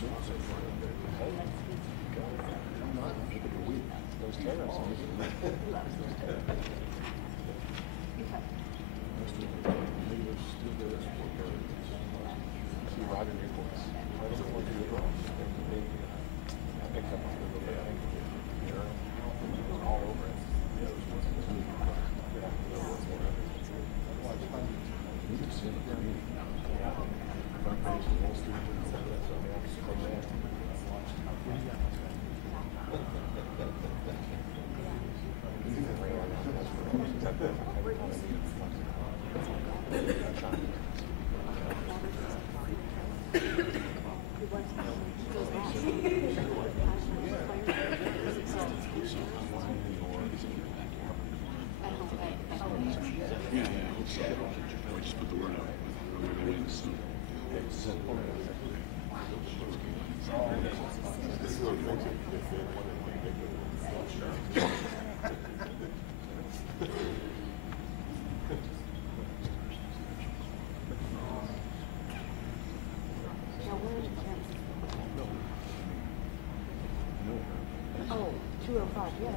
Those terrorists. See Roger Newport's. I don't want to do it wrong. I picked up on it a little bit. I think it was all over it. You can see it there. Front page of Wall Street. We just put the word out. Oh, 205, yeah.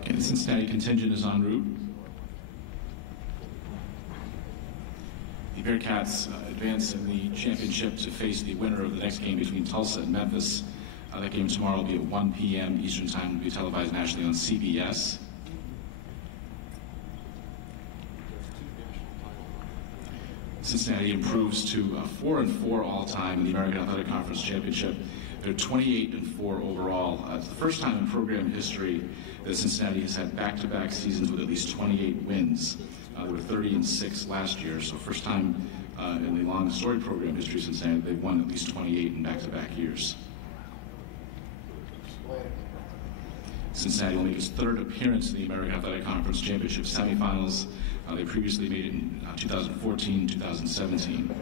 Okay, the Cincinnati contingent is en route. The Bearcats advance in the championship to face the winner of the next game between Tulsa and Memphis. That game tomorrow will be at 1 p.m. Eastern Time. It will be televised nationally on CBS. Cincinnati improves to 4-4 all-time in the American Athletic Conference Championship. They're 28-4 overall. It's the first time in program history that Cincinnati has had back-to-back seasons with at least 28 wins. They were 30-6 last year, so first time in the long storied program history of Cincinnati they've won at least 28 in back-to-back years. Cincinnati will make its third appearance in the American Athletic Conference Championship semifinals. They previously made it in 2014, 2017.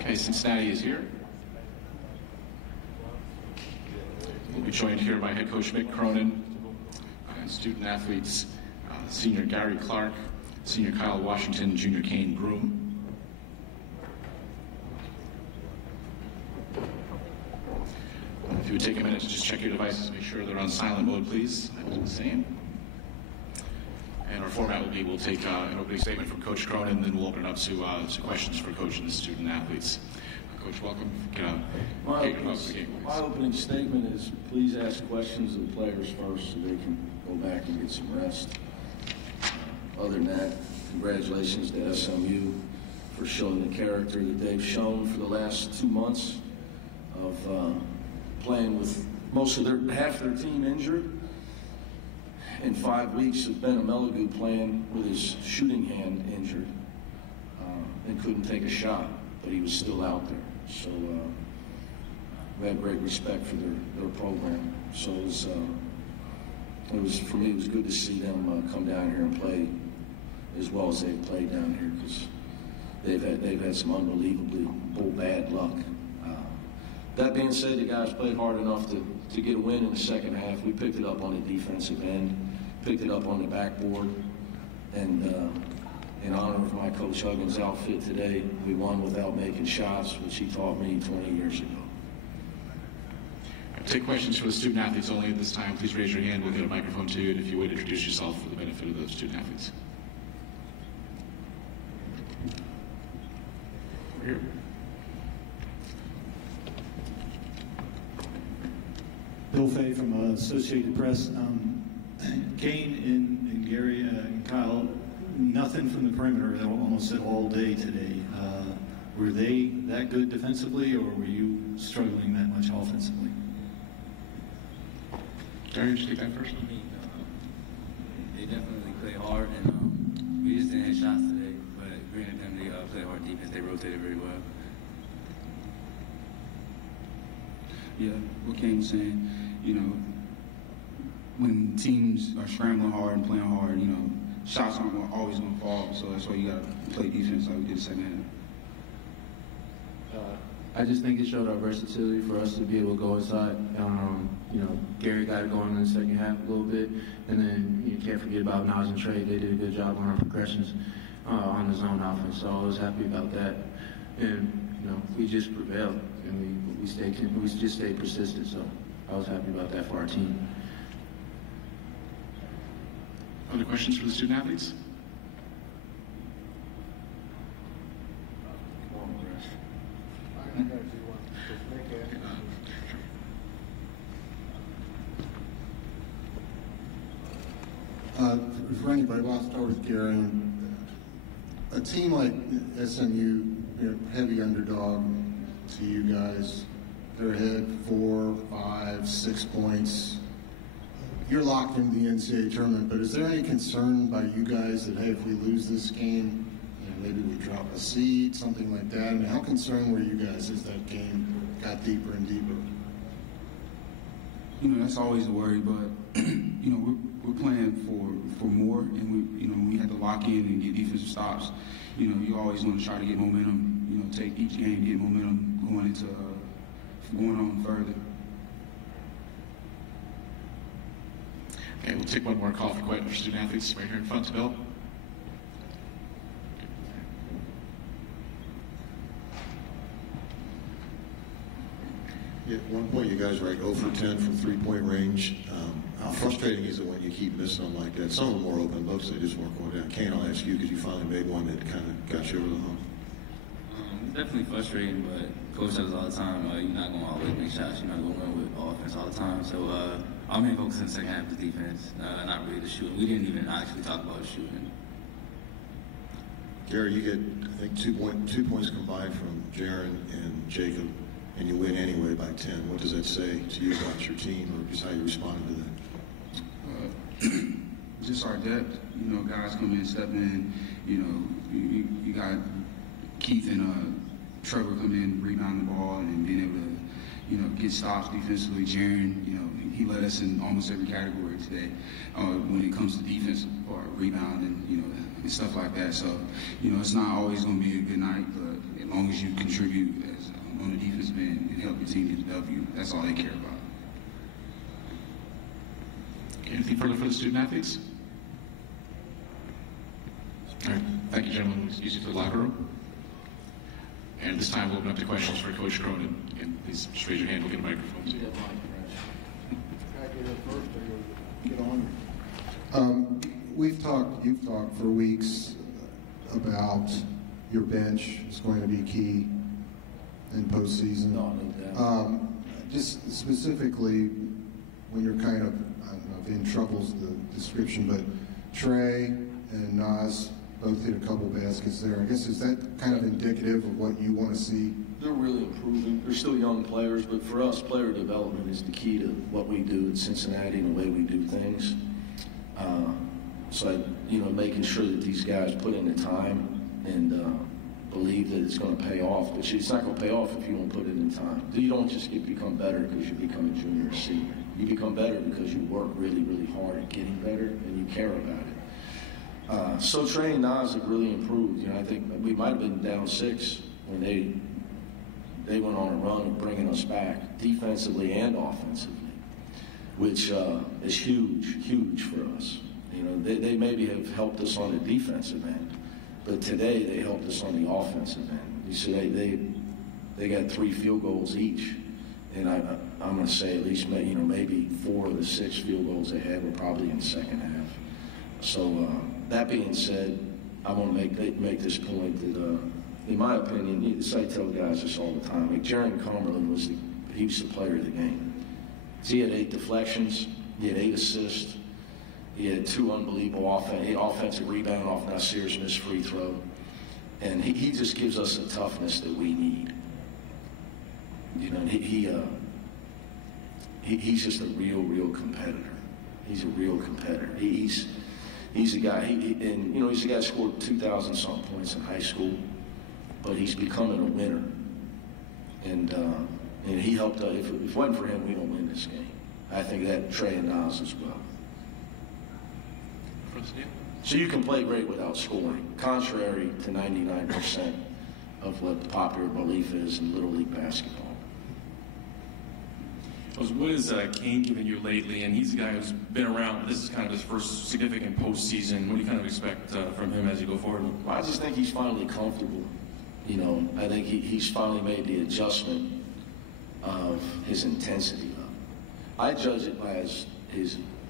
Okay, Cincinnati is here. We'll be joined here by head coach Mick Cronin and student athletes, senior Gary Clark, senior Kyle Washington, junior Kane Groom. If you would take a minute to just check your devices, make sure they're on silent mode, please. I was the same. And our format will be, we'll take an opening statement from Coach Cronin, then we'll open it up to questions for Coach and the student athletes. Coach, welcome. My opening statement is, please ask questions of the players first so they can go back and get some rest. Other than that, congratulations to SMU for showing the character that they've shown for the last 2 months of playing with half their team injured. In 5 weeks of Ben Amelagou playing with his shooting hand injured and couldn't take a shot, but he was still out there. So we had great respect for their program. So it was for me, it was good to see them come down here and play as well as they've played down here, because they've had some unbelievably bad luck. That being said, the guys played hard enough to get a win in the second half. We picked it up on the defensive end, picked it up on the backboard, and in honor of my Coach Huggins' outfit today, we won without making shots, which he taught me 20 years ago. Take questions for the student athletes only at this time. Please raise your hand. We'll get a microphone to you, and if you would, introduce yourself for the benefit of those student athletes. Over here. Bill Fay from Associated Press. Kane and Gary and Kyle, nothing from the perimeter almost all day today. Were they that good defensively, or were you struggling that much offensively? Gary, would you take that first? They definitely play hard, and we just didn't hit shots today. But granted them, they play hard defense. They rotated very well. Yeah, what Kane was saying, when teams are scrambling hard and playing hard, shots aren't always going to fall. So that's why you got to play defense like we did second half. I just think it showed our versatility for us to be able to go inside. Gary got it going in the second half a little bit, and then you can't forget about Nas and Trey. They did a good job on our progressions on the zone offense, so I was happy about that. And we just prevailed, and we just stayed persistent. So I was happy about that for our team. Other questions for the student athletes? For anybody, well, I'll start with Gary. A team like SMU, heavy underdog to you guys, they're ahead 4, 5, 6 points. You're locked into the NCAA tournament, but is there any concern by you guys that, hey, if we lose this game, maybe we drop a seed, something like that? I mean, how concerned were you guys as that game got deeper and deeper? That's always a worry, but we're playing for more, and we had to lock in and get defensive stops. You always want to try to get momentum. Take each game, get momentum going on further. Okay, we'll take one more call for questions for student athletes right here in front, Bill. Yeah, at one point you guys were like 0 for 10 from three-point range. How frustrating is it when you keep missing them like that? Some of them were open looks, they just weren't going down. Kane, I'll ask you because you finally made one that kind of got you over the hump. It's definitely frustrating, but Coach says all the time, you're not going to always make shots. You're not going to win with offense all the time. So our main focus in the second half is defense, not really the shooting. We didn't even actually talk about shooting. Gary, you get, I think, 2 points combined from Jaron and Jacob, and you win anyway by 10. What does that say to you about your team, or just how you responded to that? Just our depth. Guys come in, step in. You got Keith and Trevor come in, rebound the ball, and being able to, get stops defensively. Jaron, he led us in almost every category today when it comes to defense or rebound and stuff like that. So, it's not always going to be a good night, but as long as you contribute on the defensive end and help your team get the W, that's all they care about. Anything further for the student athletes? All right, thank you, gentlemen. We'll excuse you to the locker room. And at this time, we'll open up to questions for Coach Cronin. Again, please just raise your hand. We'll get a microphone to you. You've talked for weeks about your bench is going to be key in postseason. Just specifically, when you're kind of, I don't know if in trouble's the description, but Trey and Nas both hit a couple baskets there. I guess, is that kind of indicative of what you want to see? They're really improving. They're still young players, but for us, player development is the key to what we do at Cincinnati and the way we do things. So, making sure that these guys put in the time and believe that it's going to pay off. But it's not going to pay off if you don't put it in time. You don't just become better because you become a junior or senior. You become better because you work really, really hard at getting better and you care about it. So Trey and Nas have really improved. I think we might have been down 6 when they went on a run of bringing us back defensively and offensively, which is huge for us. They maybe have helped us on the defensive end, but today they helped us on the offensive end. You see, they got 3 field goals each, and I'm going to say at least maybe 4 of the 6 field goals they had were probably in the second half. So that being said, I want to make this point that, in my opinion, I tell guys this all the time. Jaron Cumberland was the player of the game. He had 8 deflections, he had 8 assists. He had 2 unbelievable offensive rebound off Nasir's missed free throw. And he just gives us the toughness that we need. He's just a real competitor. He's a real competitor. He's a guy, he's a guy who scored 2,000-something points in high school, but he's becoming a winner. And he helped us. If it wasn't for him, we don't win this game. I think that Trey and Nas as well. So you can play great without scoring, contrary to 99% of what the popular belief is in Little League basketball. What has Kane given you lately? And he's a guy who's been around. This is kind of his first significant postseason. What do you kind of expect from him as you go forward? Well, I just think he's finally comfortable. I think he's finally made the adjustment of his intensity level. I judge it by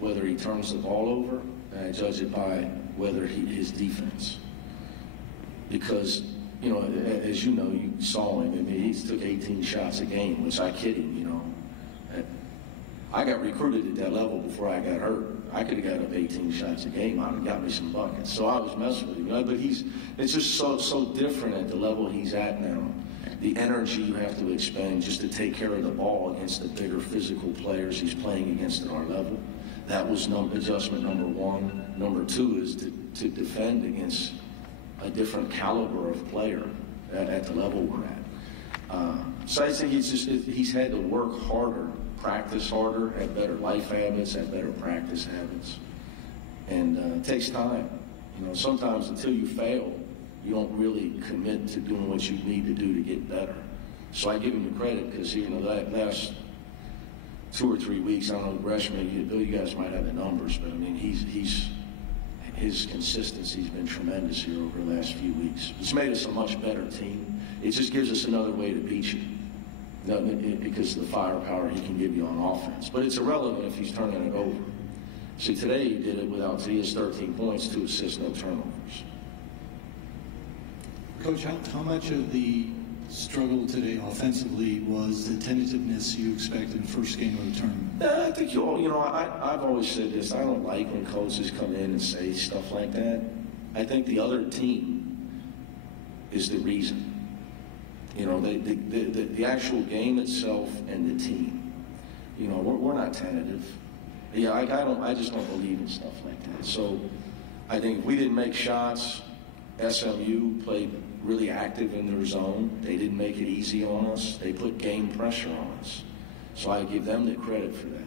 whether he turns the ball over, and I judge it by whether his defense. Because, as you saw him. He took 18 shots a game, which I kid him, I got recruited at that level before I got hurt. I could have got up 18 shots a game. I would have got me some buckets. So I was messing with him. But it's just so different at the level he's at now. The energy you have to expend just to take care of the ball against the bigger physical players he's playing against at our level. That was adjustment number 1. Number 2 is to defend against a different caliber of player at the level we're at. So I think he's had to work harder, practice harder, have better life habits, have better practice habits. And it takes time. Sometimes until you fail, you don't really commit to doing what you need to do to get better. So I give him the credit because, that last 2 or 3 weeks, I don't know, Gresham, Bill, you guys might have the numbers, but his consistency's been tremendous here over the last few weeks. It's made us a much better team. It just gives us another way to beat you. Because of the firepower he can give you on offense. But it's irrelevant if he's turning it over. See, today he did it without his 13 points, 2 assists, no turnovers. Coach, how much of the struggle today offensively was the tentativeness you expected in the first game of the tournament? I think I've always said this. I don't like when coaches come in and say stuff like that. I think the other team is the reason. The actual game itself and the team. We're not tentative. I just don't believe in stuff like that. So I think if we didn't make shots, SMU played really active in their zone. They didn't make it easy on us. They put game pressure on us. So I give them the credit for that.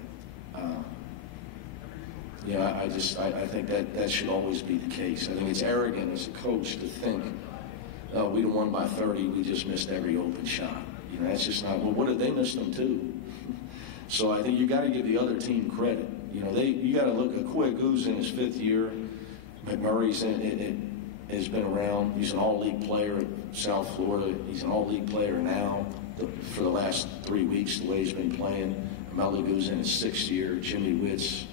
I think that should always be the case. I think it's arrogant as a coach to think, we won by 30, we just missed every open shot. That's just not, well, what did they miss them too? So I think you got to give the other team credit. You got to look at Kouagou's in his 5th year. McMurray's has been around. He's an all-league player at South Florida. He's an all-league player now for the last 3 weeks, the way he's been playing. Meligou's in his 6th year. Jimmy Witt's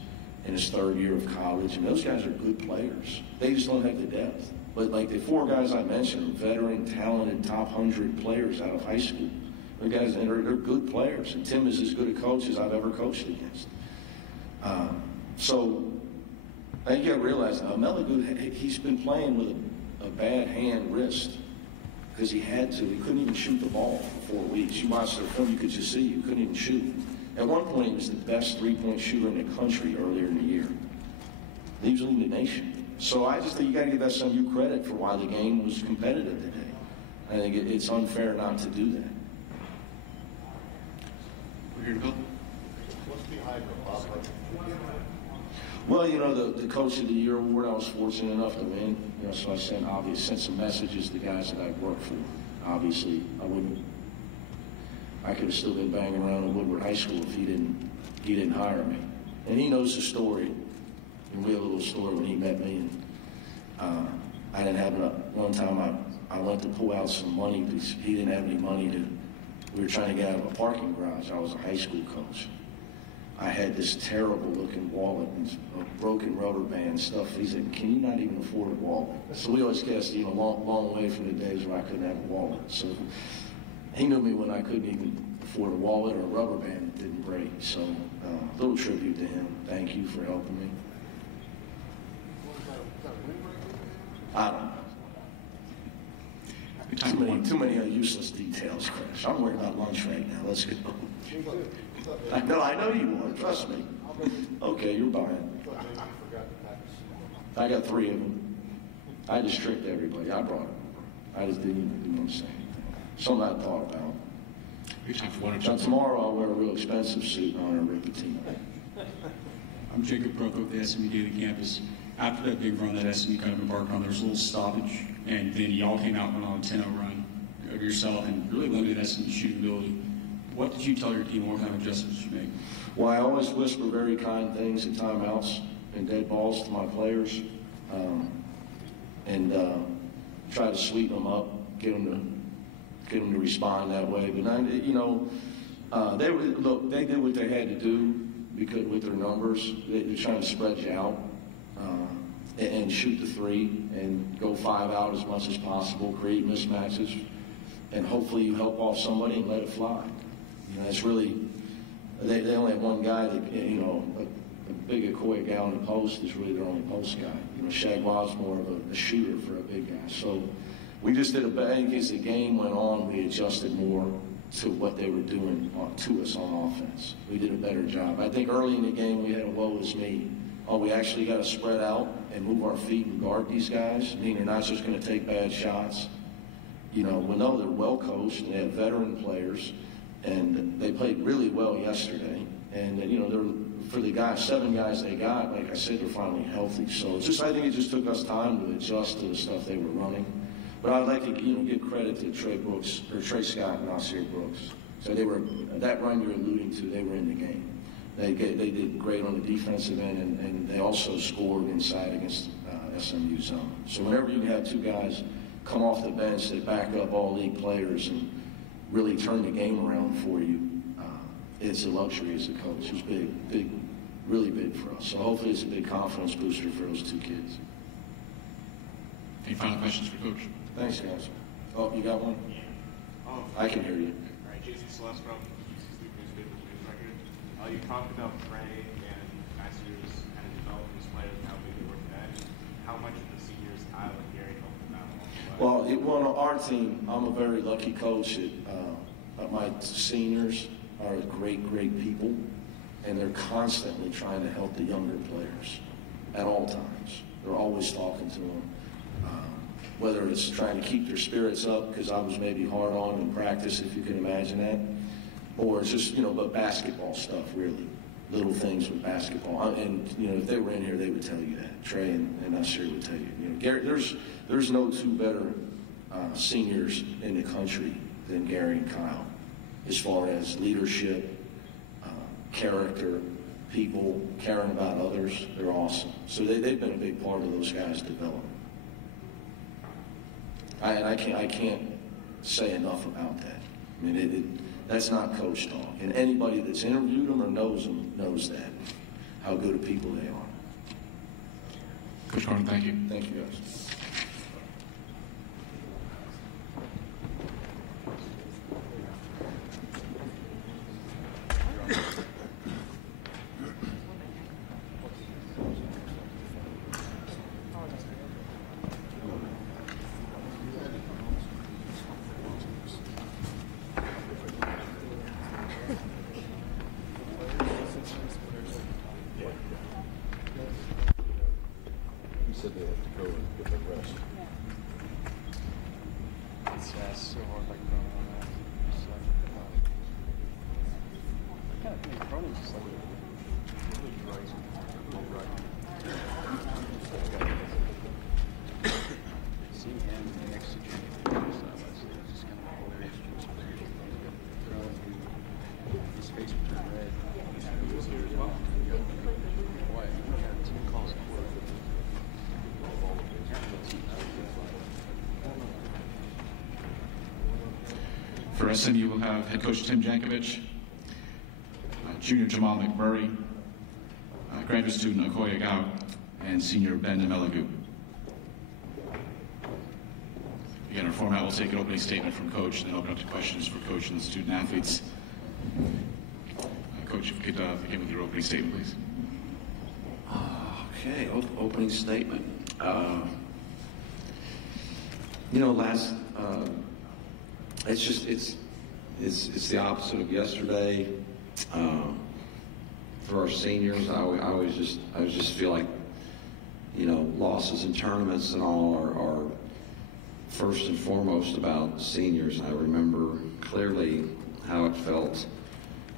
in his 3rd year of college. And those guys are good players. They just don't have the depth. But like the 4 guys I mentioned, veteran, talented, top 100 players out of high school. The guys they're good players. And Tim is as good a coach as I've ever coached against. So I think you got to realize Meligou, he's been playing with a bad hand wrist because he had to. He couldn't even shoot the ball for 4 weeks. You watched the film, you could just see he couldn't even shoot. At one point, he was the best three-point shooter in the country earlier in the year. He was leading the nation. So I just think you got to give SMU credit for why the game was competitive today. I think it's unfair not to do that. We're here to Bill. What's behind the Bob? Well, you know, the Coach of the Year award, I was fortunate enough to win. You know, so I sent some messages to guys that I've worked for. Obviously, I could have still been banging around in Woodward High School if he didn't hire me. And he knows the story. And we have a little story when he met me. And I didn't have enough. One time I went to pull out some money because he didn't have any money we were trying to get out of a parking garage. I was a high school coach. I had this terrible looking wallet and a broken rubber band stuff. He said, "Can you not even afford a wallet?" So we always guessed, you know, long way from the days where I couldn't have a wallet. So he knew me when I couldn't even afford a wallet or a rubber band that didn't break. So a little tribute to him. Thank you for helping me. I don't know. Too many useless details, Chris. I'm worried about lunch right now. Let's go. I know you are. Trust me. Okay, you're buying. I got 3 of them. I just tricked everybody. I brought them. I just didn't even say anything. Something I thought about. We have time for one or Now, two. tomorrow I'll wear a real expensive suit in honor of Ricky Tino. I'm Jacob Brooke with the SMU Daily Campus. After that big run that SMU kind of embarked on, there was a little stoppage, and then y'all came out and went on a 10-0 run of yourself and really limited SMU's shooting ability. What did you tell your team? What kind of adjustments did you make? Well, I always whisper very kind things at timeouts and dead balls to my players, and try to sweeten them up, get them to respond that way. But they did what they had to do because with their numbers, they're trying to spread you out and shoot the 3 and go 5 out as much as possible, create mismatches, and hopefully you help off somebody and let it fly. You know, it's really, they only have one guy that, you know, a big Okoye guy on the post is really their only post guy. You know, Shagwell's more of a shooter for a big guy. So we just did in case the game went on, we adjusted more to what they were doing to us on offense. We did a better job. I think early in the game we had a woe is me. Oh, we actually got to spread out and move our feet and guard these guys. I mean, they're not just going to take bad shots. You know, we know they're well coached and they have veteran players. And they played really well yesterday. And, you know, for the guys, 7 guys they got, like I said, they're finally healthy. So I think it just took us time to adjust to the stuff they were running. But I'd like to, you know, give credit to Trey Scott and Nasir Brooks. So that run you're alluding to, they were in the game. They did great on the defensive end, and they also scored inside against SMU zone. So whenever you have 2 guys come off the bench that back up all league players and really turn the game around for you, it's a luxury as a coach. It was big, really big for us. So hopefully it's a big confidence booster for those 2 kids. Any final questions for Coach? Thanks, guys. Oh, you got one? I can hear you. All right, Jason Celeste from Newspaper News Record. You talked about Trey and Nasir's kind of developing these players and how big they were today. How much of the seniors, Kyle and Gary, helped them out along the way? Well, our team, I'm a very lucky coach. My seniors are great people, and they're constantly trying to help the younger players at all times. They're always talking to them, whether it's trying to keep their spirits up, because I was maybe hard on them in practice, if you can imagine that, or it's just, you know, but basketball stuff, really. Little things with basketball. And, you know, if they were in here, they would tell you that. Trey and Nasir would tell you. You know, Gary, there's no 2 better seniors in the country than Gary and Kyle, as far as leadership, character, people, caring about others. They're awesome. So they've been a big part of those guys' development. I can't say enough about that. I mean, that's not coach talk. And anybody that's interviewed them or knows them knows that, how good of people they are. Coach Gordon, thank you. Thank you, guys. said they have to go and get the rest. Yeah, it's so hard like throwing on that. It's like, I kind of think Cronin's just like really right. Seeing him next to Jimmy it's just kind of hilarious. His face was turned red. He was here as well. Boy, I don't know if team calls it. For SMU, we'll have head coach Tim Jankovic, junior Jamal McMurray, graduate student Okoye Gao, and senior Ben Nemelagu. Again, our format will take an opening statement from coach, and then open up to questions for coach and the student athletes. Coach, if you could begin with your opening statement, please. Okay, opening statement. It's the opposite of yesterday. For our seniors, I just feel like, losses in tournaments and all are first and foremost about seniors. I remember clearly how it felt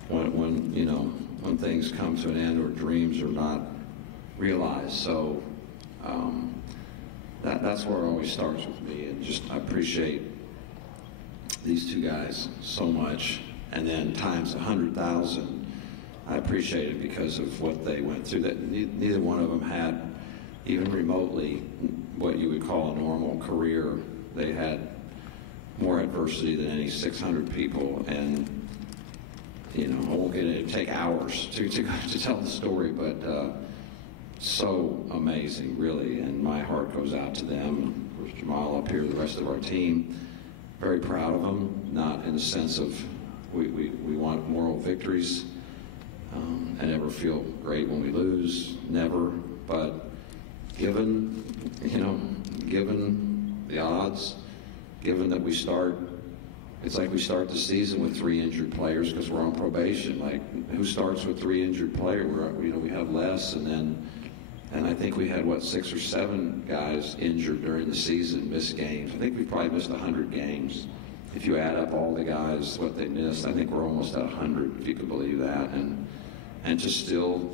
when things come to an end or dreams are not realized. So that's where it always starts with me, and I appreciate these two guys so much, and then times 100,000. I appreciate it because of what they went through. That neither one of them had even remotely what you would call a normal career. They had more adversity than any 600 people, and I won't get it. It'd take hours to tell the story, but so amazing, really, and my heart goes out to them. Of course, Jamal up here, the rest of our team. Very proud of them, not in the sense of we want moral victories. I never feel great when we lose, never. But given the odds, given that it's like we start the season with 3 injured players because we're on probation. Like, who starts with 3 injured players? We have less, and I think we had 6 or 7 guys injured during the season, missed games. I think we probably missed 100 games. If you add up all the guys, what they missed, I think we're almost at 100, if you could believe that. And just still,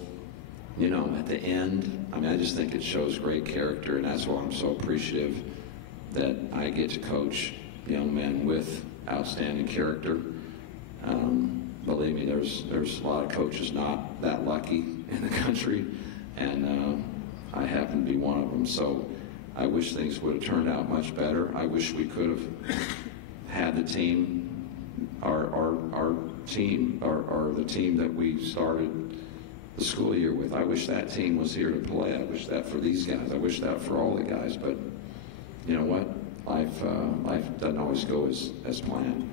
at the end, I just think it shows great character, and that's why I'm so appreciative that I get to coach young men with outstanding character. Believe me, there's a lot of coaches not that lucky in the country, and I happen to be one of them. So I wish things would have turned out much better. I wish we could have had the team, our team, or the team that we started the school year with. I wish that team was here to play. I wish that for these guys. I wish that for all the guys. But you know what? Life doesn't always go as planned.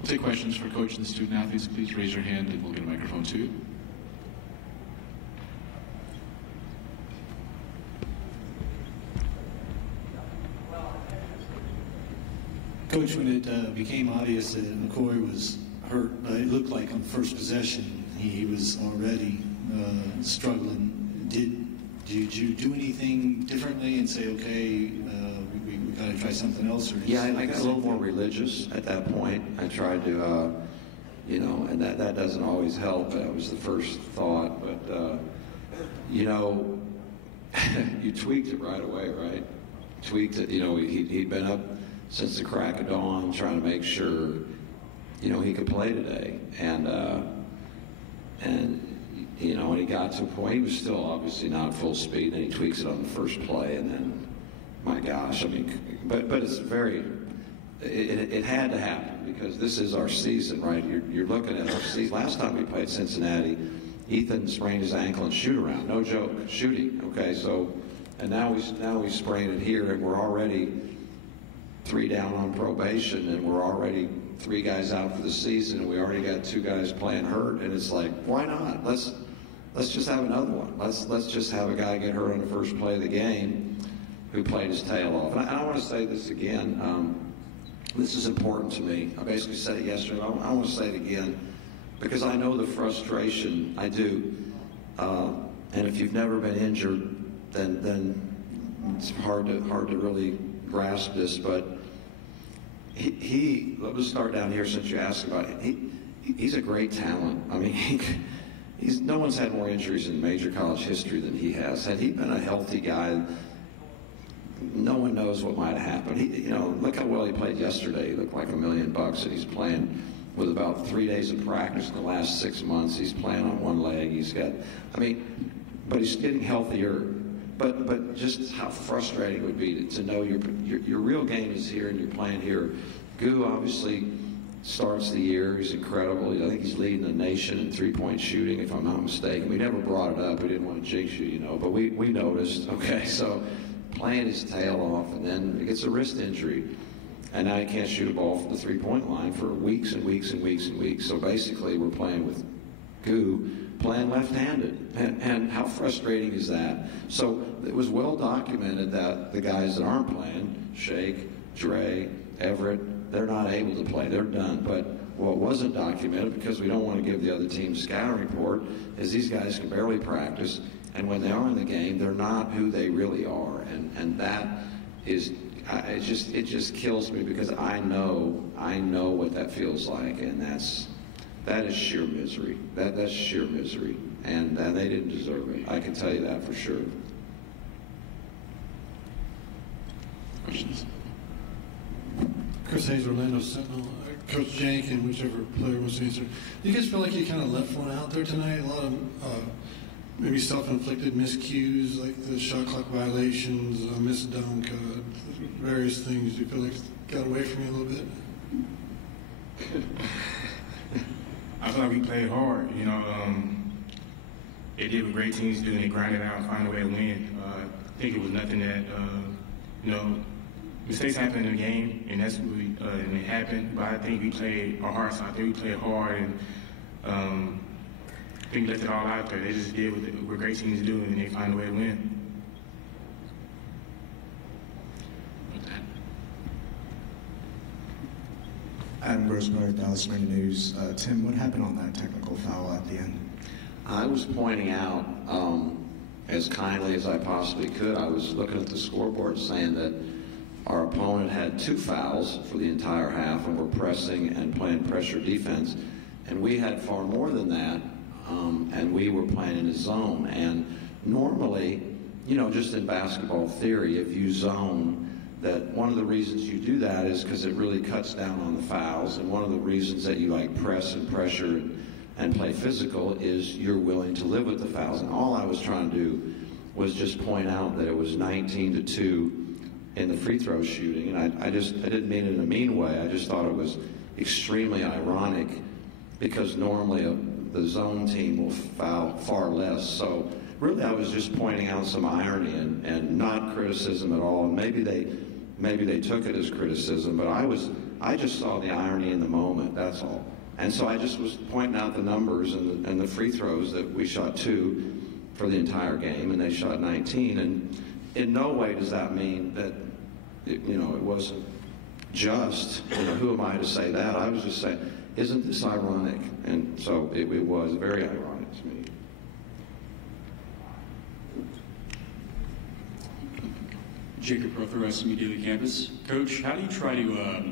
We'll take questions for coach and the student athletes. Please raise your hand, and we'll get a microphone to you. Coach, when it became obvious that McCoy was hurt, it looked like on first possession he was already struggling. Did you do anything differently and say, okay, we got to try something else? Or yeah, I got a little more religious at that point. I tried to, and that doesn't always help. That was the first thought, but you tweaked it right away, right? Tweaked it. He'd been up since the crack of dawn, trying to make sure, he could play today. And when he got to a point, he was still obviously not full speed, and he tweaks it on the first play, and then, my gosh, but it's it had to happen, because this is our season, right? You're looking at our season. Last time we played Cincinnati, Ethan sprained his ankle in shoot-around. No joke, shooting, okay? So, and now we sprained it here, and we're already 3 down on probation, and we're already 3 guys out for the season, and we already got 2 guys playing hurt, and it's like, why not? Let's just have another one. Let's just have a guy get hurt on the first play of the game who played his tail off. And I want to say this again. This is important to me. I basically said it yesterday. I want to say it again because I know the frustration. I do. And if you've never been injured, then it's hard to really grasp this. But let's start down here since you asked about it. He's a great talent. I mean, no one's had more injuries in major college history than he has. Had he been a healthy guy, no one knows what might have happened. Look how well he played yesterday. He looked like $1 million, and he's playing with about 3 days of practice in the last 6 months. He's playing on one leg. But he's getting healthier. But just how frustrating it would be to know your real game is here and you're playing here. Gu obviously starts the year. He's incredible. I think he's leading the nation in three-point shooting, if I'm not mistaken. We never brought it up. We didn't want to jinx you, but we noticed. Okay, so playing his tail off, and then he gets a wrist injury. And now he can't shoot a ball from the three-point line for weeks and weeks and weeks and weeks. So basically we're playing with Gu playing left-handed. And how frustrating is that? So it was well documented that the guys that aren't playing, Shake, Dre, Everett, they're not able to play. They're done. But what wasn't documented, because we don't want to give the other team a scouting report, is these guys can barely practice. And when they are in the game, they're not who they really are. And that is... it just kills me, because I know what that feels like, and that is sheer misery. That's sheer misery, and they didn't deserve it. I can tell you that for sure. Questions? Chris Hayes, Orlando Sentinel. Coach Jank and whichever player wants to answer. Do you guys feel like you kind of left one out there tonight? A lot of maybe self-inflicted miscues, like the shot clock violations, missed dunk, various things. Do you feel like it got away from you a little bit? I feel like we played hard. They did what great teams do, and they grind it out and find a way to win. I think it was nothing that, mistakes happen in the game, and that's what and it happened. But I think we played our hearts out. I think we played hard, and I think we left it all out there. They just did what great teams do, and they find a way to win. Adam Grossberg, Dallas Morning News. Tim, what happened on that technical foul at the end? I was pointing out, as kindly as I possibly could, I was looking at the scoreboard saying that our opponent had 2 fouls for the entire half and were pressing and playing pressure defense. And we had far more than that, and we were playing in a zone. And normally, just in basketball theory, if you zone, that one of the reasons you do that is because it really cuts down on the fouls. And one of the reasons that you press and pressure and play physical is you're willing to live with the fouls. And all I was trying to do was just point out that it was 19-2 in the free throw shooting. And I didn't mean it in a mean way. I just thought it was extremely ironic, because normally the zone team will foul far less. So really I was just pointing out some irony and not criticism at all. And maybe they took it as criticism, but I just saw the irony in the moment, that's all. And so I just was pointing out the numbers and the free throws, that we shot 2 for the entire game and they shot 19. And in no way does that mean that it wasn't just. Who am I to say that? I was just saying, isn't this ironic? And so it was very ironic to me. Jacob Ruther, SMU Daily Campus. Coach, how do you try to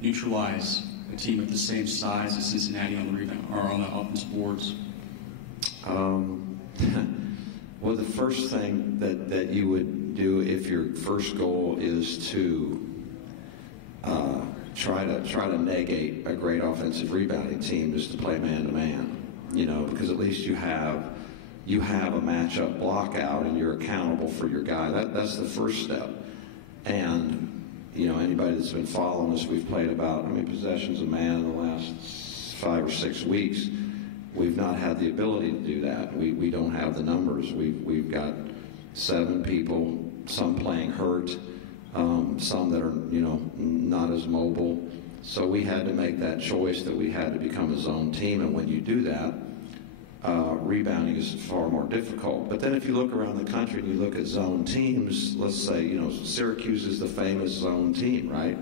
neutralize a team of the same size as Cincinnati on the rebound or on the offensive boards? Well, the first thing that you would do if your first goal is to try to negate a great offensive rebounding team is to play man-to-man, because at least you have a matchup block out and you're accountable for your guy. That's the first step. And anybody that's been following us, we've played about how many possessions a man in the last 5 or 6 weeks. We've not had the ability to do that. We don't have the numbers. We've got 7 people, some playing hurt, some that are not as mobile. So we had to make that choice that we had to become a zone team. And when you do that, rebounding is far more difficult. But then if you look around the country and you look at zone teams, let's say, Syracuse is the famous zone team, right?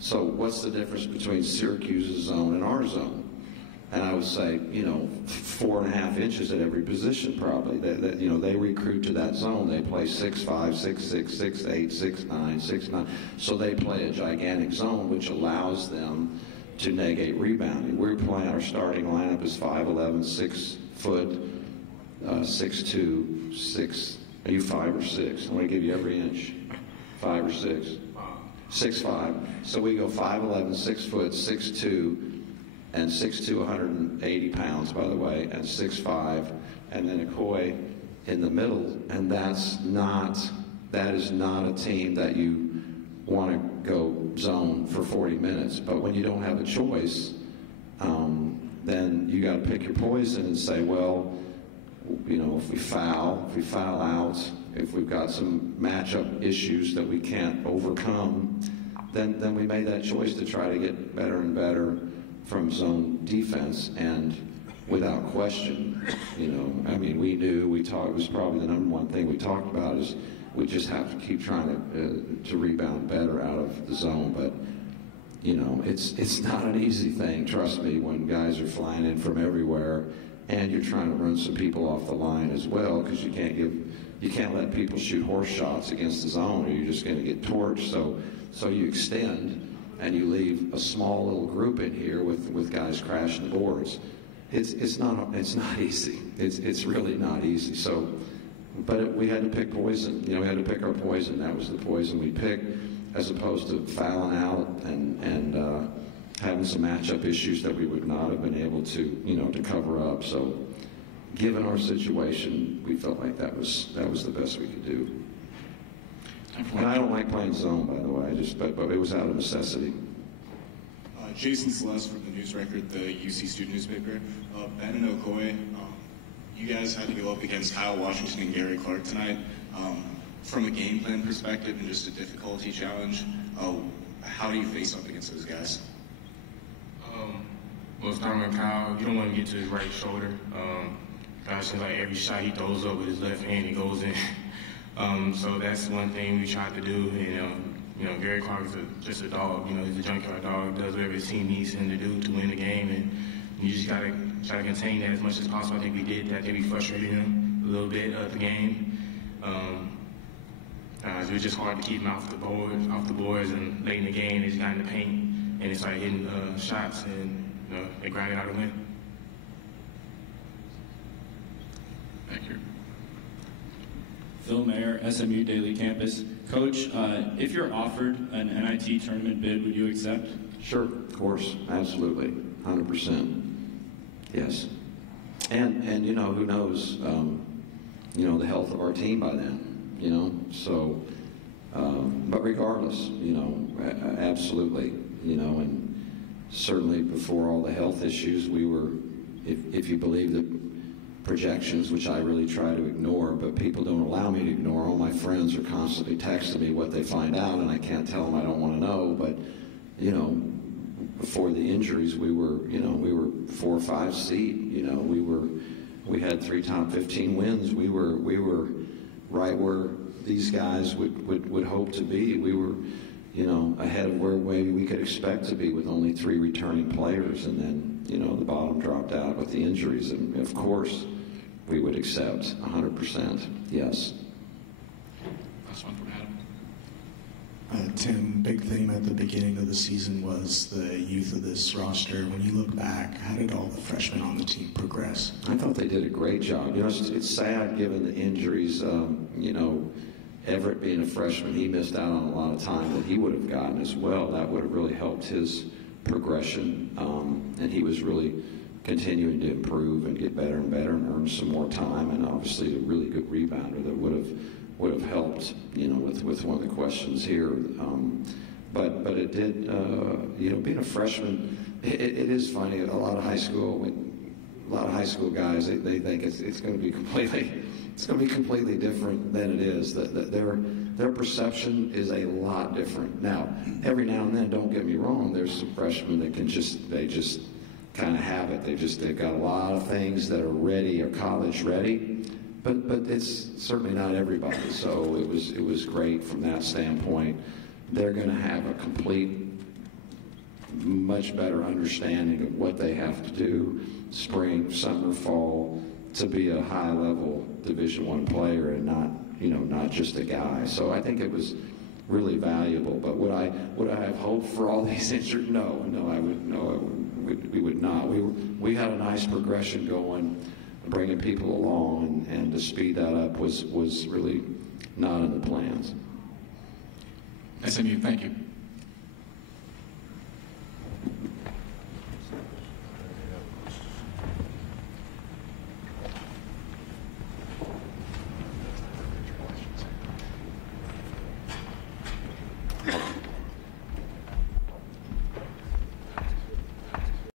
So what's the difference between Syracuse's zone and our zone? and I would say, 4.5 inches at every position probably. They recruit to that zone. They play 6'5", 6'6", 6'8", 6'9", 6'9". So they play a gigantic zone, which allows them to negate rebounding. We're playing, our starting lineup is 5'11", 6 foot, 6'2", 6. Are you 5 or 6? I'm going to give you every inch. 5 or 6? 6'5". So we go 5'11", 6 foot, 6'2", and 6'2", 180 pounds, by the way, and 6'5", and then Okoye in the middle. And that is not a team that you want to go zone for 40 minutes. But when you don't have a choice, then you got to pick your poison and say, well, if we foul out, if we've got some matchup issues that we can't overcome, then we made that choice to try to get better and better from zone defense. And without question, we knew, it was probably the number one thing we talked about is we just have to keep trying to rebound better out of the zone. But it's not an easy thing, trust me, when guys are flying in from everywhere and you're trying to run some people off the line as well, because you can't let people shoot horse shots against the zone or you're just going to get torched. So you extend and you leave a small little group in here with guys crashing the boards. It's not easy. It's really not easy. So, but we had to pick poison. We had to pick our poison. That was the poison we picked, as opposed to fouling out and having some matchup issues that we would not have been able to cover up. So, given our situation, we felt like that was the best we could do. And I don't like playing zone, by the way. But it was out of necessity. Jason Celeste from the News Record, the UC student newspaper. Ben and Okoye, you guys had to go up against Kyle Washington and Gary Clark tonight. From a game plan perspective and just a difficulty challenge, how do you face up against those guys? Well, starting with Kyle, you don't want to get to his right shoulder. Gosh, seems like every shot he throws up with his left hand, he goes in. So that's one thing we tried to do. And, Gary Clark is just a dog. He's a junkyard dog. Does whatever his team needs him to do to win the game. And you just got to try to contain that as much as possible. I think we did that. I think we frustrated him a little bit at the game. It was just hard to keep him off the boards, and late in the game, they just got in the paint and they started hitting shots, and they grinded out a win. Thank you. Phil Mayer, SMU Daily Campus. Coach, if you're offered an NIT tournament bid, would you accept? Sure, of course, absolutely, 100%. Yes. And who knows, the health of our team by then. So, but regardless, absolutely, and certainly before all the health issues, we were, if you believe the projections, which I really try to ignore, but people don't allow me to ignore. All my friends are constantly texting me what they find out, and I can't tell them I don't want to know, but, before the injuries, we were 4 or 5 seed, we had 3 top 15 wins. We were right where these guys would hope to be. We were, ahead of where we could expect to be with only 3 returning players, and then, the bottom dropped out with the injuries. And of course, we would accept 100%. Yes. Last one from Adam. Tim, big theme at the beginning of the season was the youth of this roster. When you look back, how did all the freshmen on the team progress? I thought they did a great job. It's sad given the injuries. Everett being a freshman, he missed out on a lot of time that he would have gotten as well. That would have really helped his progression. And he was really continuing to improve and get better and better and earn some more time. And obviously a really good rebounder that would have helped, with one of the questions here. But it did, being a freshman, it is funny. A lot of high school guys, they think it's going to be completely different than it is. Their perception is a lot different. Now, every now and then, don't get me wrong, there's some freshmen that they just kind of have it. They've got a lot of things that are ready or college ready, but it's certainly not everybody. So it was great from that standpoint. They're going to have a complete much better understanding of what they have to do, spring, summer, fall, to be a high-level Division I player and not just a guy. So I think it was really valuable. But would I have hope for all these injured? No, we would not. We had a nice progression going, bringing people along, and to speed that up was really not in the plans. SMU, thank you.